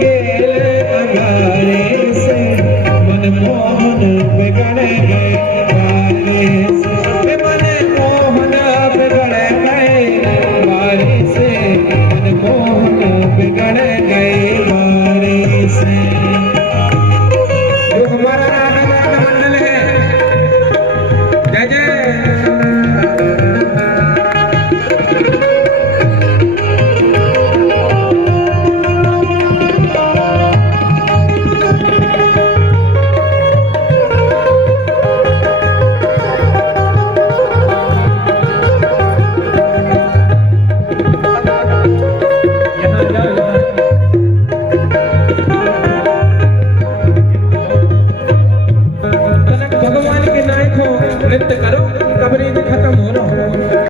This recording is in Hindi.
गेले अगारे से मनमोहन बिगड़ गए बारे से मनमोहन बिगड़ गए बारे से मनमोहन बिगड़ गए बारे से। जो हमारा राधा माधव मंडल है, जय जय। भगवान के नायक हो, नृत्य करो, कब खत्म हो रहा हो।